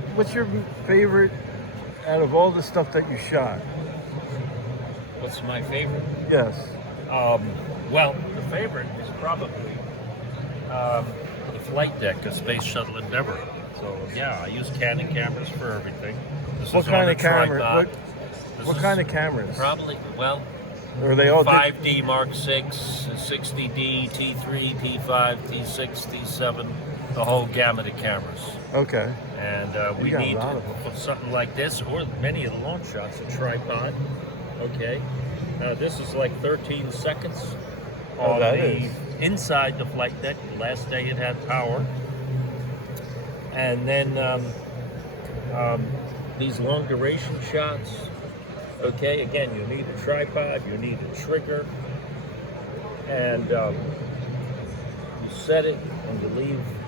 What's your favorite out of all the stuff that you shot? What's my favorite? Yes. Well, the favorite is probably the flight deck of Space Shuttle Endeavour. So yeah, I use Canon cameras for everything. This What is kind on of a camera? tripod. What kind of cameras? Probably, well, Are they all 5D Mark 6, 60D, T3, T5, T6, T7, the whole gamut of cameras. Okay. And we got a need lot to of them. put something like this, or many of the launch shots, a tripod. Okay. Now this is like 13 seconds Oh, on that the is. inside the flight deck. Last day it had power. And then these long duration shots. Okay, again, you need a tripod, you need a trigger, and you set it and you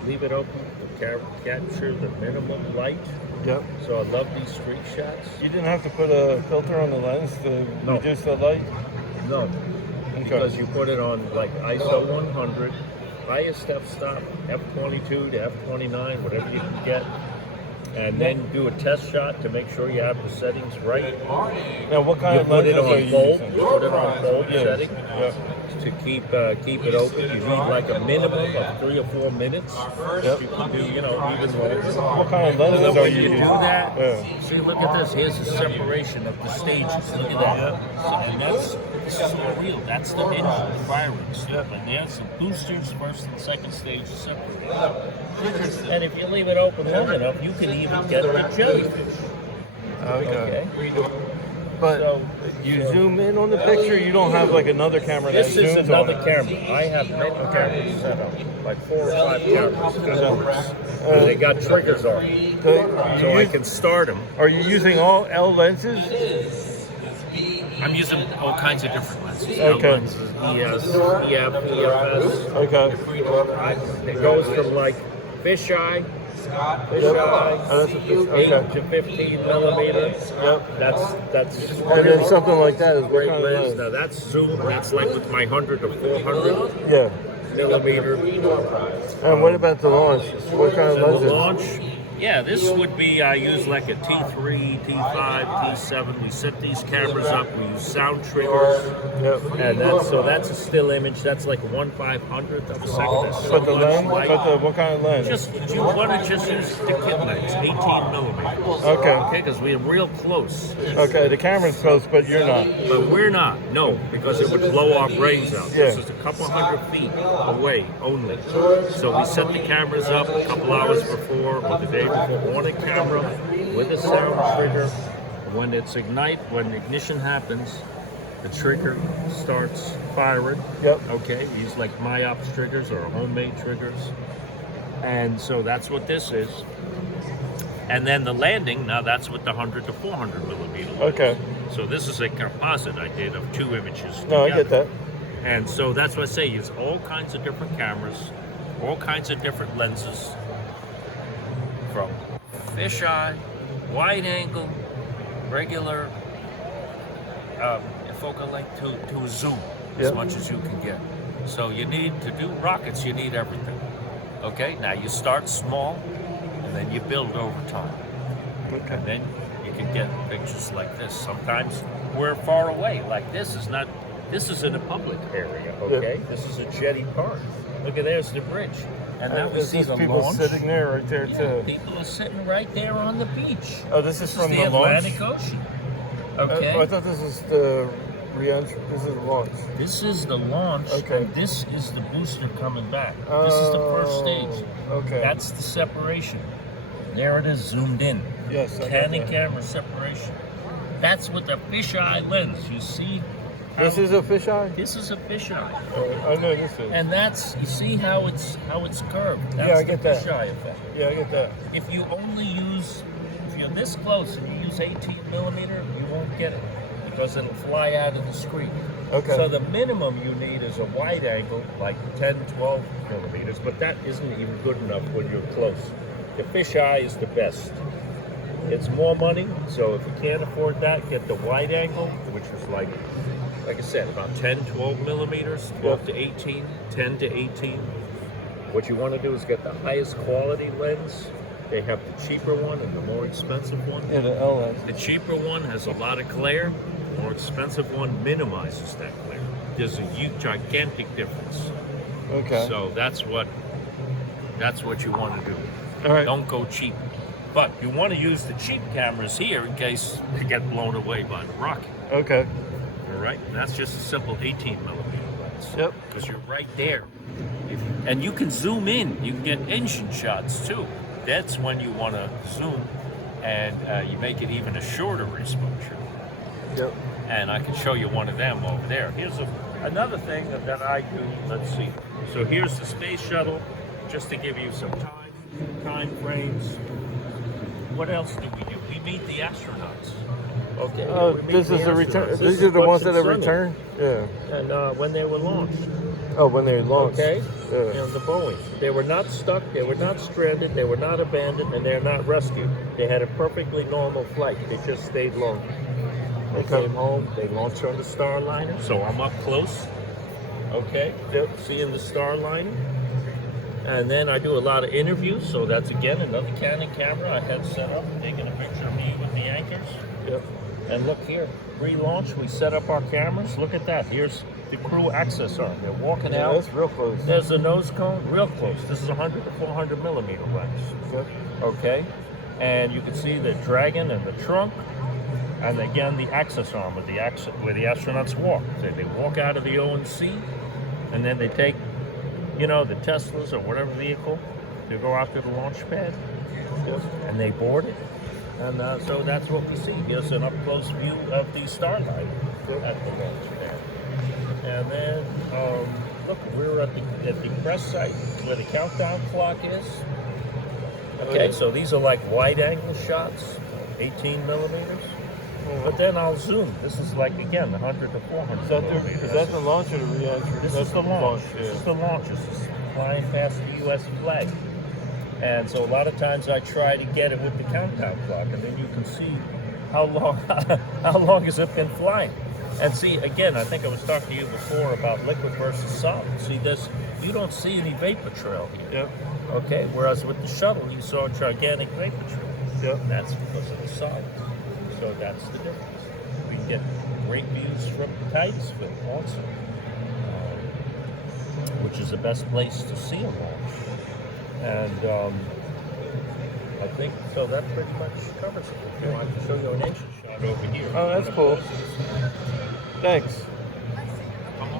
leave it open to capture the minimum light. Yep. So I love these street shots. You didn't have to put a filter on the lens to No. reduce the light? No, because you put it on like ISO 100, highest f-stop, f22 to f29, whatever you can get. And then do a test shot to make sure you have the settings right. Now, what kind You of put it lenses are on you bold. using? You put it on bold Yes. setting Yep. to keep it open. You need like a minimum of 3 or 4 minutes. Yep. You can do, even longer. What kind of lenses So are when you you do using? that, Yeah. see, look at this. Here's the separation of the stages. Look at that. So, and this is all real. That's the engine firing stuff. And there's the boosters, first and second stage is separated. And if you leave it open long enough, you can even get the jellyfish. Okay. Okay. But So you zoom in on the picture, you don't have like another camera that this is zooms another on it. camera. I have many cameras set up, like 4 or 5 cameras. And they got triggers on them, so I can start them. Are you using all L lenses? I'm using all kinds of different lenses. Okay. Lenses, ES, EF, EFS. Okay. It goes from like fisheye, Oh, that's a fish. 8 Okay. to 15 millimeters. Yep. That's And then something like that is what great kind of lens. lens? Now that's zoom. That's like with my 100 to 400 Yeah. millimeter. And what about the launch? What kind of And the lenses? launch, yeah, this would be, I use like a T3, T5, T7. We set these cameras up, we use sound triggers, Yep. and that's a still image. That's like 1/500th of a second. That's so But the much lens? light. What kind of lens? You want to just use the kit lens, 18 millimeters. Okay. Okay, because we're real close. Okay, the camera's close, but you're not. But we're not, no, because it would blow our brains out. Yeah. This is a couple hundred feet away only. So we set the cameras up a couple hours before or the day before on a camera with a sound trigger. When when ignition happens, the trigger starts firing. Yep. Okay, we use like MyOps triggers or homemade triggers. And so that's what this is. And then the landing, now that's with the 100 to 400 millimeter lens. Okay. So this is a composite I did of 2 images. No, I together. get that. And so that's what I say, use all kinds of different cameras, all kinds of different lenses, from fisheye, wide angle, regular, focal length to a zoom, as Yep. much as you can get. So you need to do rockets, you need everything. Okay, now you start small, and then you build over time. Okay. And then you can get pictures like this. Sometimes we're far away, like this is in a public area, okay? This is a jetty park. Look at there's the bridge. And now we There's see just the people launch. sitting there right there too. People are sitting right there on the beach. Oh, this is from the the launch? Atlantic Ocean. Okay. I thought this is the re-entry. This is the launch. This is the launch, Okay. and this is the booster coming back. This is the first stage. Okay. That's the separation. There it is, zoomed in. Yes, I got Canon that. camera separation. That's with the fisheye lens. You see? This is a fisheye? This is a fisheye. I know this is. And that's, you see how it's curved. That's Yeah, I get the that. fisheye effect. Yeah, I get that. If you only use, if you're this close and you use 18 millimeter, you won't get it because it'll fly out of the screen. Okay. So the minimum you need is a wide angle, like 10, 12 millimeters, but that isn't even good enough when you're close. The fisheye is the best. It's more money, so if you can't afford that, get the wide angle, which is like I said, about 10, 12 millimeters, 12 to 18, 10 to 18. What you want to do is get the highest quality lens They have the cheaper one and the more expensive one. Yeah, the LS. The cheaper one has a lot of glare. The more expensive one minimizes that glare. There's a huge, gigantic difference. Okay. So that's what you want to do. All right. Don't go cheap. But you want to use the cheap cameras here in case they get blown away by the rocket. Okay. All right? That's just a simple 18 millimeter lens. Yep. Because you're right there. And you can zoom in. You can get engine shots too. That's when you want to zoom and you make it even a shorter exposure. Yep. And I can show you one of them over there. Here's another thing that I do. Let's see. So here's the space shuttle, just to give you some time frames. What else do we do? We meet the astronauts. Okay. Oh, we meet this is the return. astronauts. These are the ones that have Sunny. returned. Yeah. And when they were launched. Oh, when they launched. Okay. Yeah. And the Boeing. They were not stuck. They were not stranded. They were not abandoned, and they're not rescued. They had a perfectly normal flight. They just stayed long. They came home. They launched on the Starliner. So I'm up close. Okay. Yep. Seeing the Starliner. And then I do a lot of interviews. So that's again another Canon camera I had set up, taking a picture of me with the anchors. Yep. And look here, pre-launch, we set up our cameras. Look at that. Here's the crew access arm. They're walking Yeah, out. that's real close. There's a nose cone, real close. This is 100 to 400 millimeter lens. Yep. Okay, and you can see the dragon and the trunk, and again the access arm with where the astronauts walk. So they walk out of the O&C, and then they take, the Teslas or whatever vehicle, they go out to the launch pad, and they board it. And so that's what we see. Here's an up-close view of the Starliner at the launch pad. And then, look, we're at the press site where the countdown clock is. Okay, so these are like wide-angle shots, 18 millimeters. But then I'll zoom. This is like, again, 100 to 400 millimeters. Is that the launch or the re-entry? This is the launch. This is the launch. This is flying past the U.S. flag. And so a lot of times I try to get it with the countdown clock, and then you can see how long has it been flying. And see, again, I think I was talking to you before about liquid versus solid. See this, you don't see any vapor trail here. Yep. Okay, whereas with the shuttle, you saw a gigantic vapor trail. Yep. And that's because of the solid. So that's the difference. We can get great views from Titusville also, which is the best place to see a launch. And I think, so that pretty much covers it. I can show you an engine shot over here. Oh, that's cool. Thanks.